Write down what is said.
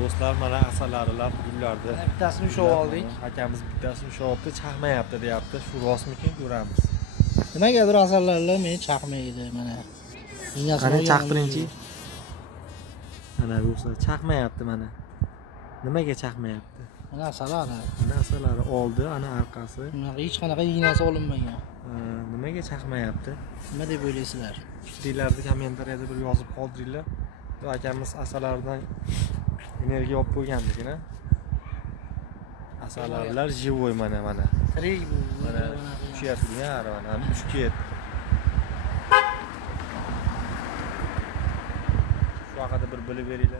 Do'stlar, mana asalarilar gullardi. Bittasini ushlab oldik. Akamiz bittasini ushlab olibdi, chaqmayapti deyapti. Shu rostmikin, ko'ramiz. Nimagadir asallarlar meni chaqmaydi mana. Qani chaqtiringchi. Mana do'stlar, chaqmayapti mana. Nimaga chaqmayapti? Mana asalari. Mana asalari oldi, ana orqasi. Hech qanaqa iynasi olinmagan. Nimaga chaqmayapti? Nima deb o'ylaysizlar? Fikringlarni kommentariyada bir yozib qoldiringlar. Bu akamiz asalaridan energiya olib qo'yganligini. Asalarilar живой mana. Tirik bu. Mana tushyapti, mana tushib ketdi. Shu haqida bir bilib beringlar.